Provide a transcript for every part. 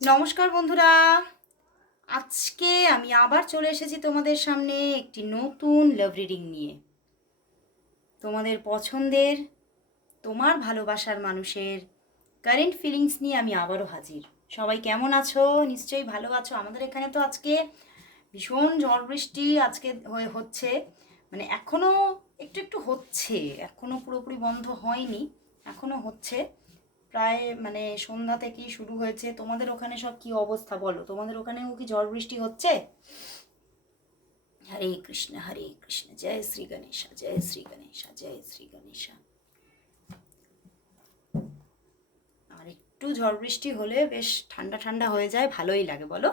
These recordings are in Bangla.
নমস্কার বন্ধুরা। আজকে আমি আবার চলে এসেছি তোমাদের সামনে একটি নতুন লাভ রিডিং নিয়ে। তোমাদের পছন্দের, তোমার ভালোবাসার মানুষের কারেন্ট ফিলিংস নিয়ে আমি আবারও হাজির। সবাই কেমন আছো? নিশ্চয়ই ভালো আছো। আমাদের এখানে তো আজকে ভীষণ ঝড় বৃষ্টি আজকে হয়ে হচ্ছে। মানে এখনও একটু একটু হচ্ছে। এখনও পুরোপুরি বন্ধ হয়নি। এখনও হচ্ছে। প্রায় মানে সন্ধ্যা থেকেই শুরু হয়েছে। তোমাদের ওখানে সব কি অবস্থা বলো? তোমাদের ওখানেও কি ঝড় বৃষ্টি হচ্ছে? হরে কৃষ্ণ হরে কৃষ্ণ, জয় শ্রী গণেশা, জয় শ্রী গণেশা, জয় শ্রী গণেশা। আর একটু ঝড় বৃষ্টি হলে বেশ ঠান্ডা ঠান্ডা হয়ে যায়, ভালোই লাগে, বলো?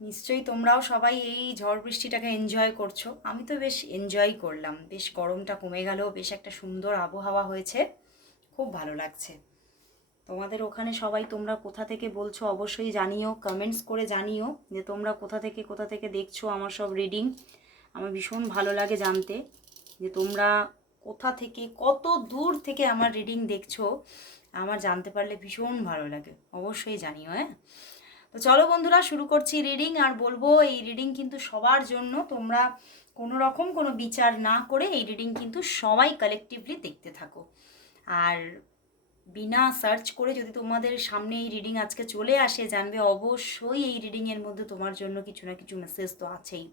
নিশ্চয়ই তোমরাও সবাই এই ঝড় বৃষ্টিটাকে এনজয় করছ। আমি তো বেশ এনজয় করলাম। বেশ গরমটা কমে গেল, বেশ একটা সুন্দর আবহাওয়া হয়েছে। খুব ভালো লাগছে। তোমাদের ওখানে সবাই তোমরা কোথা থেকে বলছো অবশ্যই জানিও কমেন্টস করে জানিও যে তোমরা কোথা থেকে কোথা থেকে দেখছ আমার সব রিডিং আমার ভীষণ ভালো লাগে জানতে যে তোমরা কোথা থেকে, কত দূর থেকে আমার রিডিং দেখছ, আমার জানতে পারলে ভীষণ ভালো লাগে। অবশ্যই জানিও হ্যাঁ? তো চলো বন্ধুরা, শুরু করছি রিডিং আর বলব এই রিডিং কিন্তু সবার জন্য তোমরা কোনো রকম কোনো বিচার না করে এই রিডিং কিন্তু সবাই কালেকটিভলি দেখতে থাকো। আর বিনা সার্চ করে যদি তোমাদের সামনে এই রিডিং আজকে চলে আসে, জানবে অবশ্যই এই রিডিংয়ের মধ্যে তোমার জন্য কিছু না কিছু মেসেজ তো আছেই।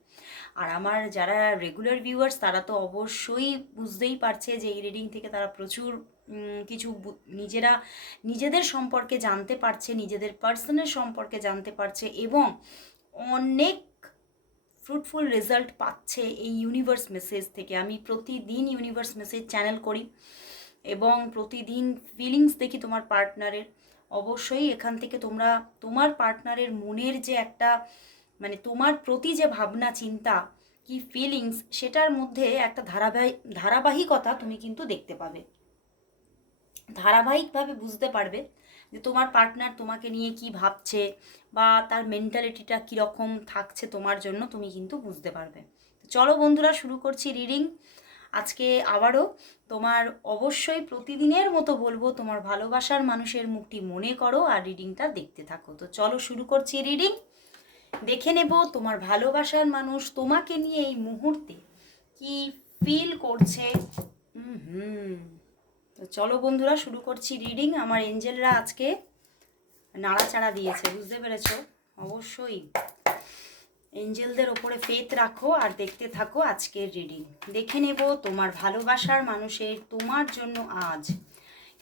আর আমার যারা রেগুলার ভিউয়ার্স তারা তো অবশ্যই বুঝতেই পারছে যে এই রিডিং থেকে তারা প্রচুর কিছু নিজেরা, নিজেদের সম্পর্কে জানতে পারছে, নিজেদের পার্সনের সম্পর্কে জানতে পারছে এবং অনেক ফ্রুটফুল রেজাল্ট পাচ্ছে এই ইউনিভার্স মেসেজ থেকে। আমি প্রতিদিন ইউনিভার্স মেসেজ চ্যানেল করি। এবং প্রতিদিন ফিলিংস দেখি তোমার পার্টনারের অবশ্যই এখান থেকে তোমরা, তোমার পার্টনারের মনের যে একটা মানে তোমার প্রতি যে ভাবনা, চিন্তা, কি ফিলিংস সেটার মধ্যে একটা ধারাবাহিক ধারাবাহিকতা তুমি কিন্তু দেখতে পাবে। ধারাবাহিকভাবে বুঝতে পারবে যে তোমার পার্টনার তোমাকে নিয়ে কি ভাবছে বা তার মেন্টালিটিটা কীরকম থাকছে তোমার জন্য, তুমি কিন্তু বুঝতে পারবে। চলো বন্ধুরা, শুরু করছি রিডিং আজকে আবারও তোমার অবশ্যই প্রতিদিনের মতো বলব, তোমার ভালোবাসার মানুষের মুখটি মনে করো আর রিডিংটা দেখতে থাকো। তো চলো শুরু করছি রিডিং দেখে নেব তোমার ভালোবাসার মানুষ তোমাকে নিয়ে এই মুহূর্তে কি ফিল করছে। হুম। তো চলো বন্ধুরা শুরু করছি রিডিং আমার এঞ্জেলরা আজকে নাড়াচাড়া দিয়েছে, বুঝতে পেরেছ? অবশ্যই। এঞ্জেলদের ওপরে ফেথ রাখো আর দেখতে থাকো আজকের রিডিং দেখে নেব তোমার ভালোবাসার মানুষের তোমার জন্য আজ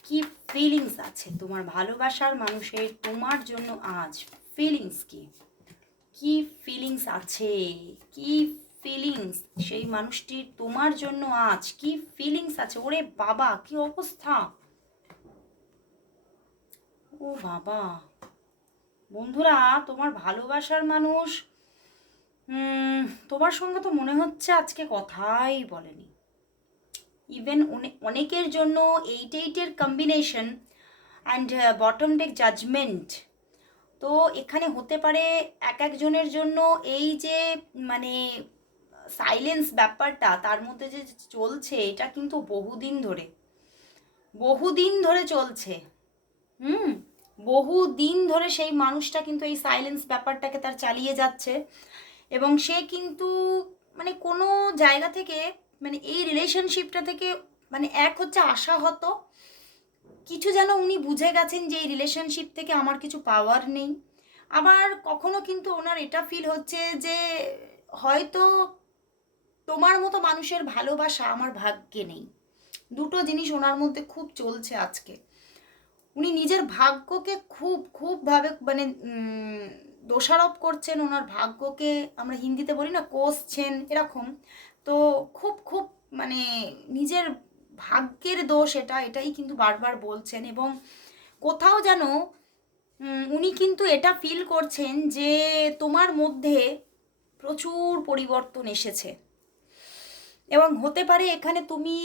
কি ফিলিংস আছে। তোমার ভালোবাসার মানুষের তোমার জন্য আজ ফিলিংস কি? কি ফিলিংস আছে? কি ফিলিংস সেই মানুষটির তোমার জন্য আজ কি ফিলিংস আছে? ওরে বাবা, কি অবস্থা? ও বাবা। বন্ধুরা, তোমার ভালোবাসার মানুষ তোমার সঙ্গে তো মনে হচ্ছে আজকে কথাই বলেনি। ইভেন অনেকের জন্য এইট এইটের combination and bottom deck judgement তো এখানে হতে পারে এক একজনের জন্য এই যে মানে সাইলেন্স ব্যাপারটা, তার মধ্যে যে চলছে, এটা কিন্তু বহুদিন ধরে। বহুদিন ধরে চলছে। হুম বহু দিন ধরে সেই মানুষটা কিন্তু এই সাইলেন্স ব্যাপারটাকে তার চালিয়ে যাচ্ছে। এবং সে কিন্তু মানে কোনো জায়গা থেকে মানে এই রিলেশনশিপটা থেকে মানে এক হচ্ছে আশাহত। কিছু যেন উনি বুঝে গেছেন যে এই রিলেশনশিপ থেকে আমার কিছু পাওয়ার নেই। আবার কখনো কিন্তু ওনার এটা ফিল হচ্ছে যে হয়তো তোমার মতো মানুষের ভালোবাসা আমার ভাগ্যে নেই। দুটো জিনিস ওনার মধ্যে খুব চলছে আজকে। উনি নিজের ভাগ্যকে খুব খুবভাবে মানে দোষারোপ করছেন, ওনার ভাগ্যকে আমরা হিন্দিতে বলি না কোসছেন এরকম। তো খুব খুব মানে নিজের ভাগ্যের দোষ এটা, এটাই কিন্তু বারবার বলছেন এবং কোথাও যেন উনি কিন্তু এটা ফিল করছেন যে তোমার মধ্যে প্রচুর পরিবর্তন এসেছে। এবং হতে পারে এখানে তুমি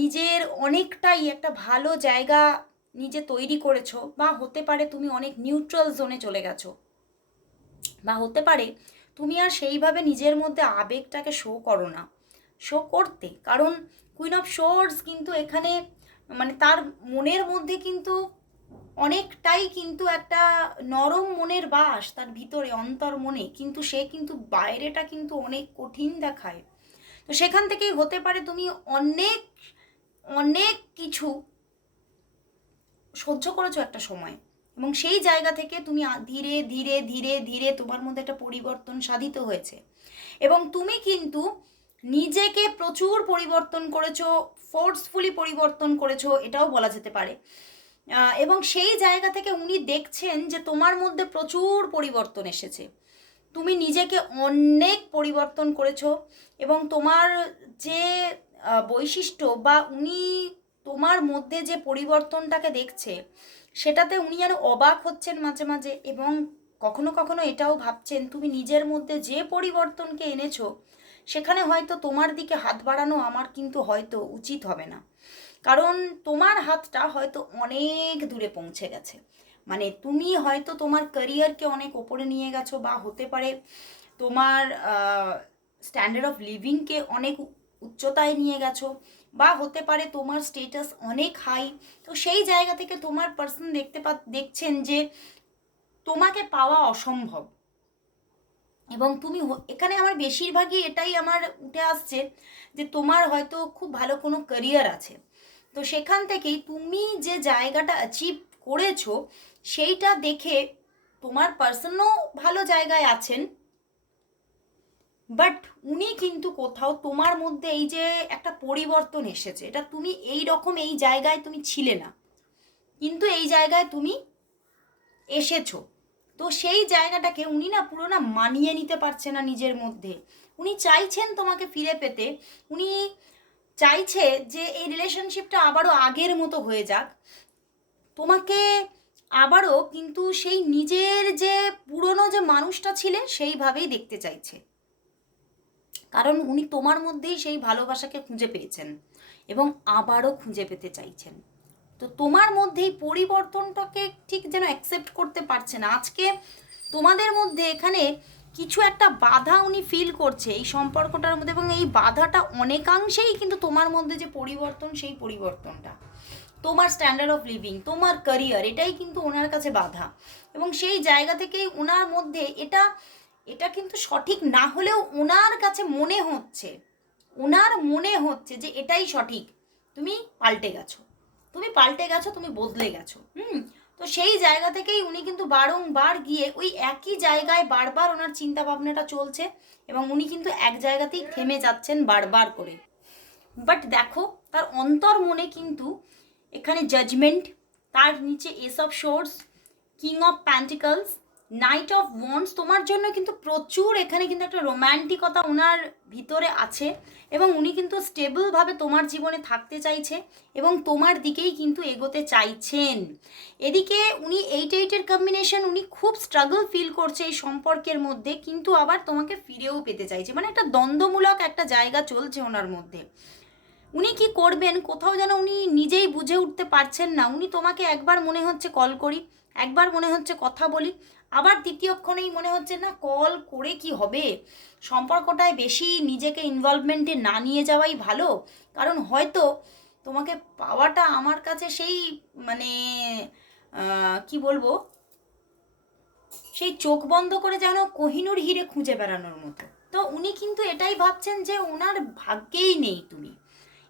নিজের অনেকটাই একটা ভালো জায়গা নিজে তৈরি করেছ বা হতে পারে তুমি অনেক নিউট্রাল জোনে চলে গেছো। বা হতে পারে তুমি আর সেইভাবে নিজের মধ্যে আবেগটাকে শো করো না। শো করতে। কারণ কুইন অফ শোর্স কিন্তু এখানে মানে তার মনের মধ্যে কিন্তু অনেকটাই কিন্তু একটা নরম মনের বাস তার ভিতরে, অন্তর মনে। কিন্তু সে কিন্তু বাইরেটা কিন্তু অনেক কঠিন দেখায়। তো সেখান থেকেই হতে পারে তুমি অনেক অনেক কিছু সহ্য করেছ একটা সময়। এবং সেই জায়গা থেকে তুমি ধীরে ধীরে ধীরে ধীরে তোমার মধ্যে একটা পরিবর্তন সাধিত হয়েছে। এবং তুমি কিন্তু নিজেকে প্রচুর পরিবর্তন করেছ ফোর্সফুলি পরিবর্তন করেছ, এটাও বলা যেতে পারে। এবং সেই জায়গা থেকে উনি দেখছেন যে তোমার মধ্যে প্রচুর পরিবর্তন এসেছে। তুমি নিজেকে অনেক পরিবর্তন করেছ এবং তোমার যে বৈশিষ্ট্য বা উনি তোমার মধ্যে যে পরিবর্তনটাকে দেখছে সেটাতে উনি যেন অবাক হচ্ছেন মাঝে মাঝে এবং কখনো কখনো এটাও ভাবছেন, তুমি নিজের মধ্যে যে পরিবর্তনকে এনেছো, সেখানে হয়তো তোমার দিকে হাত বাড়ানো আমার কিন্তু হয়তো উচিত হবে না। কারণ তোমার হাতটা হয়তো অনেক দূরে পৌঁছে গেছে। মানে তুমি হয়তো তোমার ক্যারিয়ারকে অনেক ওপরে নিয়ে গেছো বা হতে পারে তোমার স্ট্যান্ডার্ড অফ লিভিংকে অনেক উচ্চতায় নিয়ে গেছো। বা হতে পারে তোমার স্টেটাস অনেক হাই তো সেই জায়গা থেকে তোমার পার্সন দেখতে পা, দেখছেন যে তোমাকে পাওয়া অসম্ভব। এবং তুমি এখানে আমার বেশিরভাগই এটাই আমার উঠে আসছে যে তোমার হয়তো খুব ভালো কোনো ক্যারিয়ার আছে। তো সেখান থেকেই তুমি যে জায়গাটা অ্যাচিভ করেছ, সেইটা দেখে তোমার পার্সনও ভালো জায়গায় আছেন। বাট উনি কিন্তু কোথাও তোমার মধ্যে এই যে একটা পরিবর্তন এসেছে, এটা তুমি এই রকম এই জায়গায় তুমি ছিলে না। কিন্তু এই জায়গায় তুমি এসেছ। তো সেই জায়গাটাকে উনি না পুরো না মানিয়ে নিতে পারছে না নিজের মধ্যে। উনি চাইছেন তোমাকে ফিরে পেতে। উনি চাইছে যে এই রিলেশনশিপটা আবারও আগের মতো হয়ে যাক। তোমাকে আবারও কিন্তু সেই নিজের যে পুরনো যে মানুষটা ছিলেন সেইভাবেই দেখতে চাইছে। কারণ উনি তোমার মধ্যেই সেই ভালোবাসাকে খুঁজে পেয়েছেন এবং আবারও খুঁজে পেতে চাইছেন। তো তোমার মধ্যে এই পরিবর্তনটাকে ঠিক যেন অ্যাকসেপ্ট করতে পারছে না আজকে তোমাদের মধ্যে এখানে কিছু একটা বাধা উনি ফিল করছে এই সম্পর্কটার মধ্যে এবং এই বাধাটা অনেকাংশেই কিন্তু তোমার মধ্যে যে পরিবর্তন, সেই পরিবর্তনটা। তোমার স্ট্যান্ডার্ড অফ লিভিং তোমার ক্যারিয়ার এটাই কিন্তু ওনার কাছে বাধা। এবং সেই জায়গা থেকেই ওনার মধ্যে এটা এটা কিন্তু সঠিক না হলেও ওনার কাছে মনে হচ্ছে, ওনার মনে হচ্ছে যে এটাই সঠিক। তুমি পাল্টে গেছো, তুমি পাল্টে গেছো, তুমি বদলে গেছো, হুম? তো সেই জায়গা থেকেই উনি কিন্তু বারংবার গিয়ে ওই একই জায়গায় বারবার ওনার চিন্তা ভাবনাটা চলছে এবং উনি কিন্তু এক জায়গাতেই থেমে যাচ্ছেন বারবার করে। বাট দেখো, তার অন্তর মনে কিন্তু এখানে জাজমেন্ট তার নিচে ace of swords king of pentacles knight of wands তোমার জন্য কিন্তু প্রচুর এখানে কিন্তু একটা রোম্যান্টিকতা ওনার ভিতরে আছে এবং উনি কিন্তু স্টেবলভাবে তোমার জীবনে থাকতে চাইছে এবং তোমার দিকেই কিন্তু এগোতে চাইছেন। এদিকে উনি এইট এইটের কম্বিনেশন উনি খুব স্ট্রাগল ফিল করছে এই সম্পর্কের মধ্যে, কিন্তু আবার তোমাকে ফিরেও পেতে চাইছে। মানে একটা দ্বন্দ্বমূলক একটা জায়গা চলছে ওনার মধ্যে। উনি কি করবেন, কোথাও যেন উনি নিজেই বুঝে উঠতে পারছেন না। উনি তোমাকে একবার মনে হচ্ছে কল করি, একবার মনে হচ্ছে কথা বলি আবার দ্বিতীয়ক্ষণেই মনে হচ্ছে, না কল করে কি হবে? সম্পর্কটায় বেশি নিজেকে ইনভলভমেন্টে না নিয়ে যাওয়াই ভালো, কারণ হয়তো তোমাকে পাওয়াটা আমার কাছে সেই মানে কি বলব? সেই চোখ বন্ধ করে যেন কোহিনুর হিরে খুঁজে বেড়ানোর মতো। তো উনি কিন্তু এটাই ভাবছেন যে ওনার ভাগ্যেই নেই তুমি।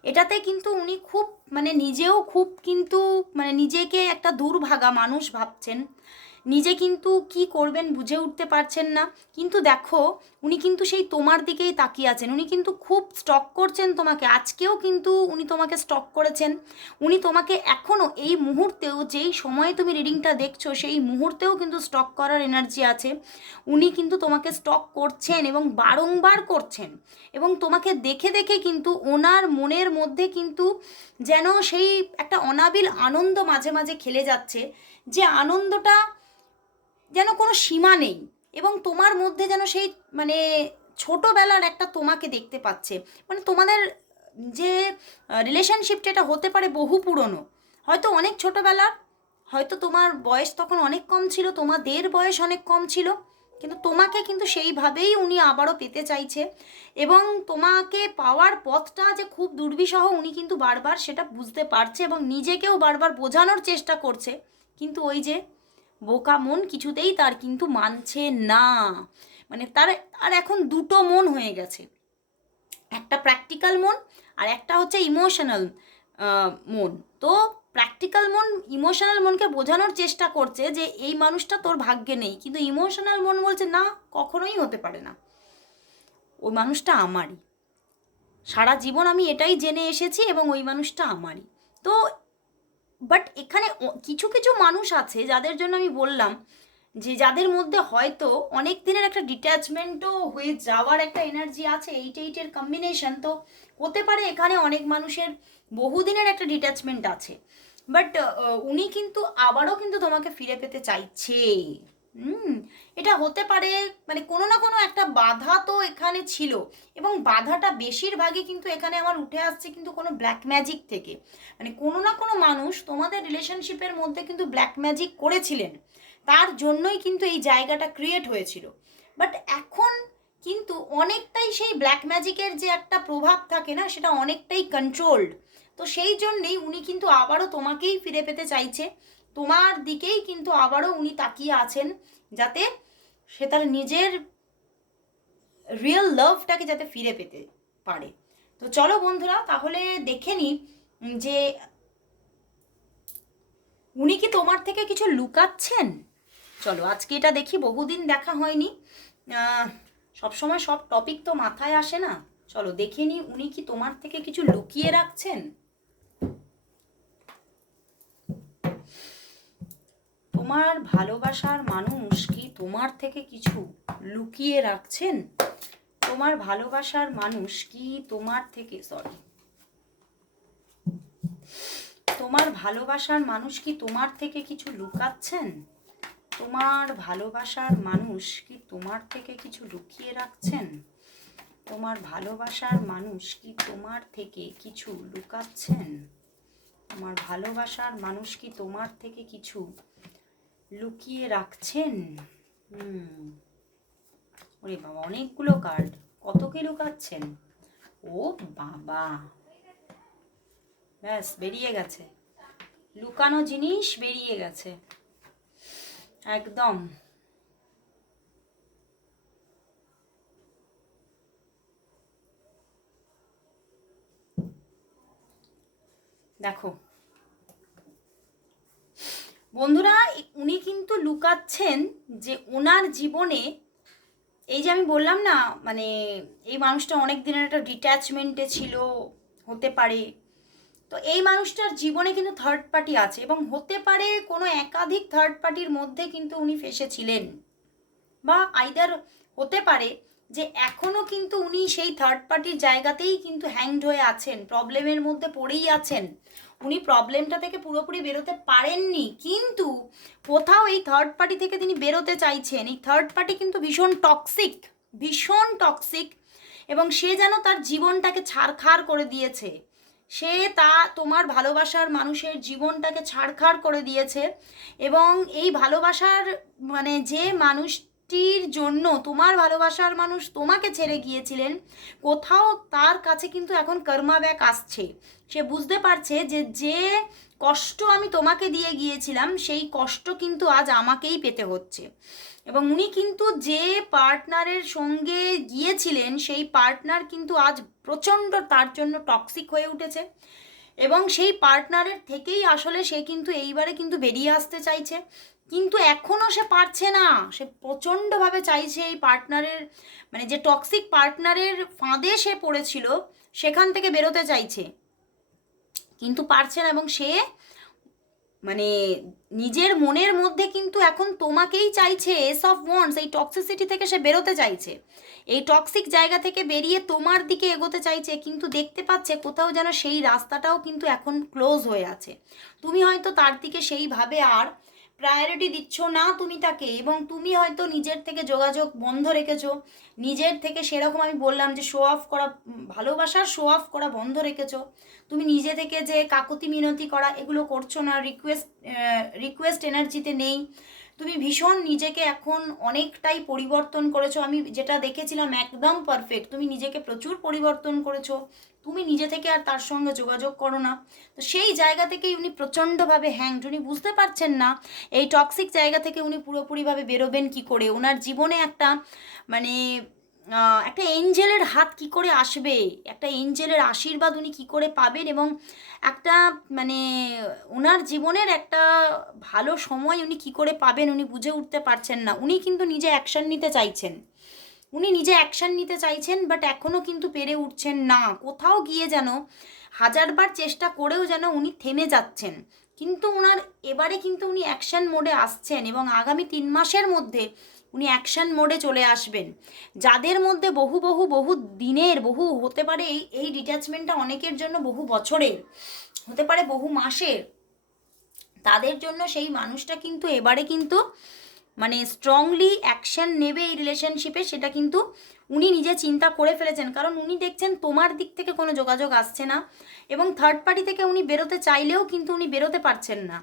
এটাতে কিন্তু উনি খুব মানে নিজেও খুব কিন্তু মানে নিজেকে একটা দুর্ভাগা মানুষ ভাবছেন। নিজে কিন্তু কি করবেন বুঝে উঠতে পারছেন না। কিন্তু দেখো, উনি কিন্তু সেই তোমার দিকেই তাকিয়ে আছেন। উনি কিন্তু খুব স্টক করছেন তোমাকে। আজকেও কিন্তু উনি তোমাকে স্টক করেছেন। উনি তোমাকে এখনও এই মুহূর্তেও যেই সময়ে তুমি রিডিংটা দেখছ, সেই মুহূর্তেও কিন্তু স্টক করার এনার্জি আছে। উনি কিন্তু তোমাকে স্টক করছেন এবং বারংবার করছেন। এবং তোমাকে দেখে দেখে কিন্তু ওনার মনের মধ্যে কিন্তু যেন সেই একটা অনাবিল আনন্দ মাঝে মাঝে খেলে যাচ্ছে। যে আনন্দটা যেন কোনো সীমা নেই এবং তোমার মধ্যে যেন সেই মানে ছোটোবেলার একটা তোমাকে দেখতে পাচ্ছে। মানে তোমাদের যে রিলেশনশিপটা এটা হতে পারে বহু পুরনো। হয়তো অনেক ছোটোবেলার, হয়তো তোমার বয়স তখন অনেক কম ছিল, তোমাদের বয়স অনেক কম ছিল, কিন্তু তোমাকে কিন্তু সেইভাবেই উনি আবারও পেতে চাইছে এবং তোমাকে পাওয়ার পথটা যে খুব দুর্বিষহ উনি কিন্তু বারবার সেটা বুঝতে পারছে এবং নিজেকেও বারবার বোঝানোর চেষ্টা করছে। কিন্তু ওই যে বোকা মন কিছুতেই তার কিন্তু মানছে না। মানে তার আর এখন দুটো মন হয়ে গেছে। একটা প্র্যাকটিক্যাল মন আর একটা হচ্ছে ইমোশনাল মন। তো প্র্যাকটিক্যাল মন ইমোশনাল মনকে বোঝানোর চেষ্টা করছে যে এই মানুষটা তোর ভাগ্যে নেই। কিন্তু ইমোশনাল মন বলছে, না, কখনোই হতে পারে না। ওই মানুষটা আমারই। সারা জীবন আমি এটাই জেনে এসেছি এবং ওই মানুষটা আমারই। তো বাট এখানে কিছু কিছু মানুষ আছে যাদের জন্য আমি বললাম যে যাদের মধ্যে হয়তো অনেক দিনের একটা ডিট্যাচমেন্টও হয়ে যাওয়ার একটা এনার্জি আছে এইট এইটের কম্বিনেশন তো হতে পারে এখানে অনেক মানুষের বহুদিনের একটা ডিট্যাচমেন্ট আছে। বাট উনি কিন্তু আবারও কিন্তু তোমাকে ফিরে পেতে চাইছে হুম, এটা হতে পারে মানে কোনো না কোনো একটা বাধা তো এখানে ছিল। এবং বাধাটা বেশিরভাগই কিন্তু এখানে আমার উঠে আসছে কিন্তু কোনো ব্ল্যাক ম্যাজিক থেকে। মানে কোনো না কোনো মানুষ তোমাদের রিলেশনশিপের মধ্যে কিন্তু ব্ল্যাক ম্যাজিক করেছিলেন। তার জন্যই কিন্তু এই জায়গাটা ক্রিয়েট হয়েছিল। বাট এখন কিন্তু অনেকটাই সেই ব্ল্যাক ম্যাজিকের যে একটা প্রভাব থাকে না, সেটা অনেকটাই কন্ট্রোলড তো সেই জন্যেই উনি কিন্তু আবারও তোমাকেই ফিরে পেতে চাইছে। তোমার দিকেই কিন্তু আবারও উনি তাকিয়ে আছেন যাতে সে তার নিজের রিয়েল লাভটাকে যাতে ফিরে পেতে পারে। তো চলো বন্ধুরা, তাহলে দেখে নিই যে উনি কি তোমার থেকে কিছু লুকাচ্ছেন? চলো, আজকে এটা দেখি, বহুদিন দেখা হয়নি। সবসময় সব টপিক তো মাথায় আসে না। চলো, দেখে নিই উনি কি তোমার থেকে কিছু লুকিয়ে রাখছেন? তোমার ভালোবাসার মানুষ কি তোমার থেকে কিছু লুকিয়ে রাখছেন? তোমার ভালোবাসার মানুষ কি তোমার থেকে সরি তোমার ভালোবাসার মানুষ কি তোমার থেকে কিছু লুকাচ্ছেন? তোমার ভালোবাসার মানুষ কি তোমার থেকে কিছু লুকিয়ে রাখছেন? তোমার ভালোবাসার মানুষ কি তোমার থেকে কিছু লুকাচ্ছেন? তোমার ভালোবাসার মানুষ কি তোমার থেকে কিছু লুকিয়ে রাখছেন? হুম। ওরে বাবা, অনেকগুলো কার্ড কত কি লুকাচ্ছেন? ও বাবা। ব্যাস, বেরিয়ে গেছে। লুকানো জিনিস বেরিয়ে গেছে। একদম। দেখো বন্ধুরা, উনি কিন্তু লুকাচ্ছেন যে ওনার জীবনে এই যে আমি বললাম না মানে এই মানুষটা অনেক দিনের একটা ডিট্যাচমেন্টে ছিল, হতে পারে। তো এই মানুষটার জীবনে কিন্তু থার্ড পার্টি আছে এবং হতে পারে কোনো একাধিক থার্ড পার্টির মধ্যে কিন্তু উনি ফেসেছিলেন। বা আইদার হতে পারে যে এখনও কিন্তু উনি সেই থার্ড পার্টির জায়গাতেই কিন্তু হ্যাংড হয়ে আছেন প্রবলেমের মধ্যে পড়েই আছেন। উনি প্রবলেমটা থেকে পুরোপুরি বেরোতে পারেননি। কিন্তু কোথাও এই থার্ড পার্টি থেকে তিনি বেরোতে চাইছেন। এই থার্ড পার্টি কিন্তু ভীষণ টক্সিক ভীষণ টক্সিক এবং সে যেন তার জীবনটাকে ছাড়খাড় করে দিয়েছে। সে তা তোমার ভালোবাসার মানুষের জীবনটাকে ছাড়খাড় করে দিয়েছে এবং এই ভালোবাসার মানে যে মানুষটির জন্য তোমার ভালোবাসার মানুষ তোমাকে ছেড়ে গিয়েছিলেন, কোথাও তার কাছে কিন্তু এখন কর্মা ব্যাক আসছে। সে বুঝতে পারছে যে যে কষ্ট আমি তোমাকে দিয়ে গিয়েছিলাম, সেই কষ্ট কিন্তু আজ আমাকেই পেতে হচ্ছে। এবং উনি কিন্তু যে পার্টনারের সঙ্গে গিয়েছিলেন, সেই পার্টনার কিন্তু আজ প্রচণ্ড তার জন্য টক্সিক হয়ে উঠেছে। এবং সেই পার্টনারের থেকেই আসলে সে কিন্তু এইবারে কিন্তু বেরিয়ে আসতে চাইছে। কিন্তু এখনও সে পারছে না। সে প্রচণ্ডভাবে চাইছে এই পার্টনারের মানে যে টক্সিক পার্টনারের ফাঁদে সে পড়েছিল, সেখান থেকে বেরোতে চাইছে। কিন্তু পারছে না এবং সে মানে নিজের মনের মধ্যে কিন্তু এখন তোমাকেই চাইছে এস অফ ওয়ান্স এই টক্সিসিটি থেকে সে বেরোতে চাইছে। এই টক্সিক জায়গা থেকে বেরিয়ে তোমার দিকে এগোতে চাইছে, কিন্তু দেখতে পাচ্ছে কোথাও যেন সেই রাস্তাটাও কিন্তু এখন ক্লোজ হয়ে আছে। তুমি হয়তো তার দিকে সেইভাবে আর প্রায়োরিটি দিচ্ছ না তুমি তাকে, এবং তুমি হয়তো নিজের থেকে যোগাযোগ বন্ধ রেখেছ, নিজের থেকে সেরকম আমি বললাম যে শো অফ করা, ভালোবাসার শো অফ করা বন্ধ রেখেছো, তুমি নিজে থেকে যে কাকতি মিনতি করা, এগুলো করছ না রিকোয়েস্ট রিকোয়েস্ট এনার্জিতে নেই তুমি ভীষণ নিজেকে এখন অনেকটাই পরিবর্তন করেছ। আমি যেটা দেখেছিলাম একদম পারফেক্ট তুমি নিজেকে প্রচুর পরিবর্তন করেছ। তুমি নিজে থেকে আর তার সঙ্গে যোগাযোগ করো না। তো সেই জায়গা থেকেই উনি প্রচণ্ডভাবে হ্যাংড উনি বুঝতে পারছেন না এই টক্সিক জায়গা থেকে উনি পুরোপুরিভাবে বেরোবেন কি করে? ওনার জীবনে একটা মানে একটা এঞ্জেলের হাত কি করে আসবে? একটা এঞ্জেলের আশীর্বাদ উনি কি করে পাবেন? এবং একটা মানে ওনার জীবনের একটা ভালো সময় উনি কি করে পাবেন উনি বুঝে উঠতে পারছেন না। উনি কিন্তু নিজে অ্যাকশন নিতে চাইছেন। উনি নিজে অ্যাকশন নিতে চাইছেন বাট এখনও কিন্তু পেরে উঠছেন না। কোথাও গিয়ে যেন হাজারবার চেষ্টা করেও যেন উনি থেমে যাচ্ছেন। কিন্তু ওনার এবারে কিন্তু উনি অ্যাকশন মোডে আসছেন এবং আগামী তিন মাসের মধ্যে উনি অ্যাকশন মোডে চলে আসবেন। যাদের মধ্যে বহু বহু বহু দিনের, বহু হতে পারে এই এই ডিট্যাচমেন্টটা অনেকের জন্য বহু বছরের, হতে পারে বহু মাসের, তাদের জন্য সেই মানুষটা কিন্তু এবারে কিন্তু মানে স্ট্রংলি অ্যাকশন নেবে এই রিলেশনশিপে সেটা কিন্তু উনি নিজে চিন্তা করে ফেলেছেন। কারণ উনি দেখছেন তোমার দিক থেকে কোনো যোগাযোগ আসছে না এবং থার্ড পার্টি থেকে উনি বেরোতে চাইলেও কিন্তু উনি বেরোতে পারছেন না।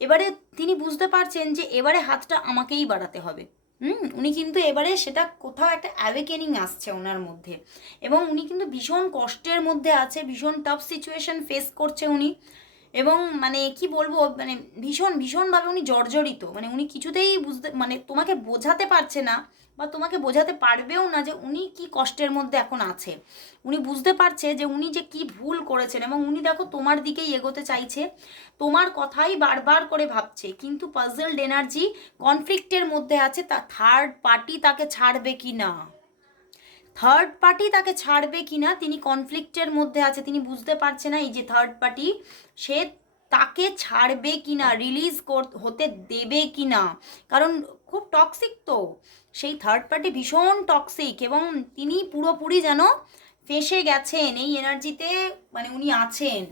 এবারে তিনি বুঝতে পারছেন যে এবারে হাতটা আমাকেই বাড়াতে হবে। হুম, উনি কিন্তু এবারে সেটা কোথাও একটা অ্যাওয়েকেনিং আসছে ওনার মধ্যে। এবং উনি কিন্তু ভীষণ কষ্টের মধ্যে আছে, ভীষণ টাফ সিচুয়েশন ফেস করছে উনি। এবং মানে কি বলব মানে ভীষণ, ভীষণভাবে উনি জর্জরিত। মানে উনি কিছুতেই বুঝতে মানে তোমাকে বোঝাতে পারছে না বা তোমাকে বোঝাতে পারবেও না যে উনি কি কষ্টের মধ্যে এখন আছে। উনি বুঝতে পারছে যে উনি যে কি ভুল করেছেন এবং উনি দেখো তোমার দিকেই এগোতে চাইছে, তোমার কথাই বারবার করে ভাবছে, কিন্তু পাজলড এনার্জি কনফ্লিক্টের মধ্যে আছে তা থার্ড পার্টি তাকে ছাড়বে কি না? থার্ড পার্টি তাকে ছাড়বে কি না? তিনি কনফ্লিক্টের মধ্যে আছে, তিনি বুঝতে পারছে না এই যে থার্ড পার্টি সে তাকে ছাড়বে কি না রিলিজ হতে দেবে কি না কারণ খুব টক্সিক তো। সেই থার্ড পার্টি ভীষণ টক্সিক এবং তিনি পুরোপুরি যেন ফেসে গেছেন এই এনার্জিতে মানে উনি আছেন।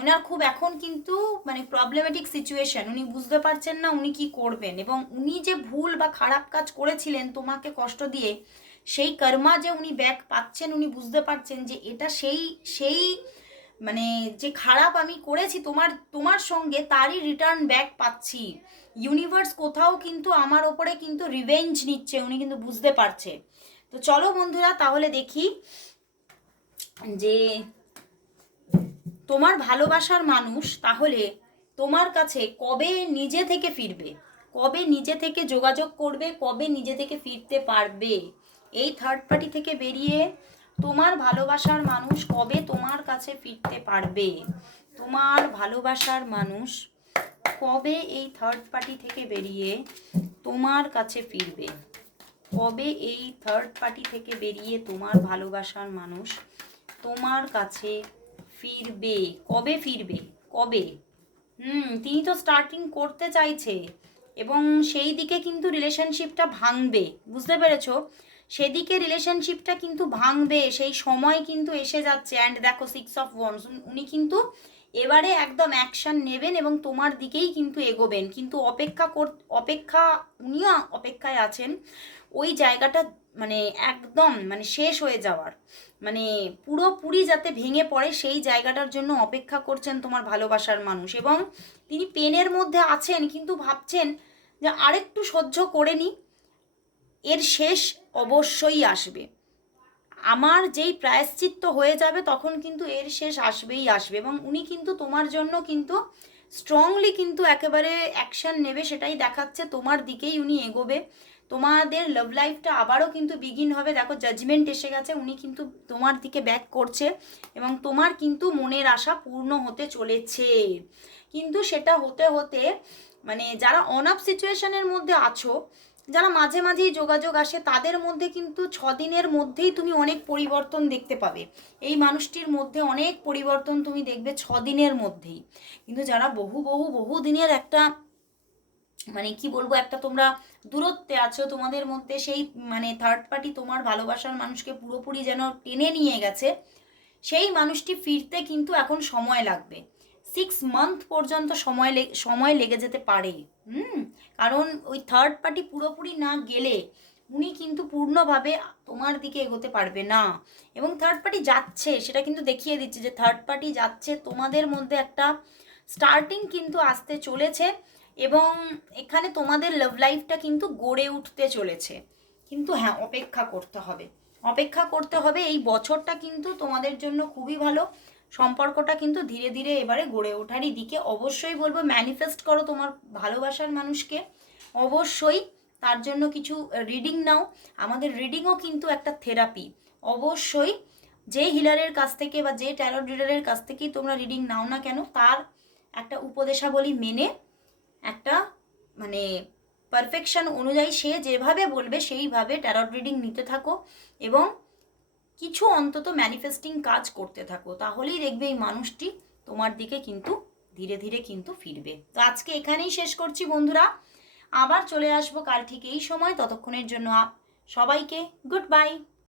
ওনার খুব এখন কিন্তু মানে প্রবলেমেটিক সিচুয়েশন উনি বুঝতে পারছেন না উনি কি করবেন এবং উনি যে ভুল বা খারাপ কাজ করেছিলেন তোমাকে কষ্ট দিয়ে, সেই কর্মা যে উনি ব্যাক পাচ্ছেন, উনি বুঝতে পারছেন যে এটা সেই সেই মানে যে খারাপ আমি করেছি তোমার তোমার সঙ্গে তারই রিটার্ন ব্যাক পাচ্ছি। ইউনিভার্স কোথাও কিন্তু আমার ওপরে কিন্তু রিভেঞ্জ নিচ্ছে, উনি কিন্তু বুঝতে পারছে। তো চলো বন্ধুরা, তাহলে দেখি যে তোমার ভালোবাসার মানুষ তাহলে তোমার কাছে কবে নিজে থেকে ফিরবে? কবে নিজে থেকে যোগাযোগ করবে? কবে নিজে থেকে ফিরতে পারবে? এই থার্ড পার্টি থেকে বেরিয়ে তোমার ভালোবাসার মানুষ কবে তোমার কাছে ফিরতে পারবে? তোমার ভালোবাসার মানুষ কবে এই থার্ড পার্টি থেকে বেরিয়ে তোমার কাছে ফিরবে? কবে এই থার্ড পার্টি থেকে বেরিয়ে তোমার ভালোবাসার মানুষ তোমার কাছে ফিরবে? কবে ফিরবে? কবে? হুম, তিনি তো স্টার্টিং করতে চাইছে এবং সেই দিকে কিন্তু রিলেশনশিপটা ভাঙবে। বুঝতে পেরেছ? সেদিকে রিলেশনশিপটা কিন্তু ভাঙবে, সেই সময় কিন্তু এসে যাচ্ছে। অ্যান্ড দেখো সিক্স অফ ওয়ান্স উনি কিন্তু এবারে একদম অ্যাকশন নেবেন এবং তোমার দিকেই কিন্তু এগোবেন। কিন্তু অপেক্ষা কর, অপেক্ষা, উনিও অপেক্ষায় আছেন। ওই জায়গাটা মানে একদম মানে শেষ হয়ে যাওয়ার। মানে পুরোপুরি যাতে ভেঙে পড়ে, সেই জায়গাটার জন্য অপেক্ষা করছেন তোমার ভালোবাসার মানুষ। এবং তিনি পেনের মধ্যে আছেন, কিন্তু ভাবছেন যে আরেকটু সহ্য করে নি এর শেষ অবশ্যই আসবে। আমার যেই প্রায়শ্চিত্ত হয়ে যাবে তখন কিন্তু এর শেষ আসবেই আসবে এবং উনি কিন্তু তোমার জন্য কিন্তু স্ট্রংলি কিন্তু একেবারে অ্যাকশন নেবে সেটাই দেখাচ্ছে। তোমার দিকেই উনি এগোবে। তোমাদের লাভ লাইফটা আবারও কিন্তু বিগিন হবে। দেখো জাজমেন্ট এসে গেছে, উনি কিন্তু তোমার দিকে ব্যাক করছে এবং তোমার কিন্তু মনের আশা পূর্ণ হতে চলেছে। কিন্তু সেটা হতে হতে মানে যারা অনাপ সিচুয়েশনের মধ্যে আছো যারা মাঝে মাঝেই যোগাযোগ আসে, তাদের মধ্যে কিন্তু ছ দিনের মধ্যেই তুমি অনেক পরিবর্তন দেখতে পাবে। এই মানুষটির মধ্যে অনেক পরিবর্তন তুমি দেখবে ছ দিনের মধ্যেই। কিন্তু যারা বহু বহু বহু দিনের একটা মানে কি বলব, একটা তোমরা দূরত্বে আছো, তোমাদের মধ্যে সেই মানে থার্ড পার্টি তোমার ভালোবাসার মানুষকে পুরোপুরি যেন টেনে নিয়ে গেছে, সেই মানুষটি ফিরতে কিন্তু এখন সময় লাগবে। সিক্স মান্থ পর্যন্ত সময় সময় লেগে যেতে পারে। হুম? কারণ ওই থার্ড পার্টি পুরোপুরি না গেলে উনি কিন্তু পূর্ণভাবে তোমার দিকে এগোতে পারবে না। এবং থার্ড পার্টি যাচ্ছে, সেটা কিন্তু দেখিয়ে দিচ্ছে যে থার্ড পার্টি যাচ্ছে, তোমাদের মধ্যে একটা স্টার্টিং কিন্তু আসতে চলেছে এবং এখানে তোমাদের লাভ লাইফটা কিন্তু গড়ে উঠতে চলেছে। কিন্তু হ্যাঁ অপেক্ষা করতে হবে। অপেক্ষা করতে হবে, এই বছরটা কিন্তু তোমাদের জন্য খুবই ভালো সম্পর্কটা কিন্তু ধীরে ধীরে এবারে গড়ে ওঠারই দিকে অবশ্যই বলব ম্যানিফেস্ট করো তোমার ভালোবাসার মানুষকে। অবশ্যই তার জন্য কিছু রিডিং নাও। আমাদের রিডিংও কিন্তু একটা থেরাপি অবশ্যই যে হিলারের কাছ থেকে বা যে ট্যারট রিডারের কাছ থেকেই তোমরা রিডিং নাও না কেন, তার একটা উপদেশাবলী মেনে একটা মানে পারফেকশন অনুযায়ী সে যেভাবে বলবে সেইভাবে ট্যারট রিডিং নিতে থাকো এবং কিছু অন্তত ম্যানিফেস্টিং কাজ করতে থাকো, তাহলেই দেখবে এই মানুষটি তোমার দিকে কিন্তু ধীরে ধীরে কিন্তু ফিরবে। তো আজকে এখানেই শেষ করছি বন্ধুরা। আবার চলে আসব কাল ঠিক এই সময়। ততক্ষণের জন্য আপ- সবাইকে গুড বাই।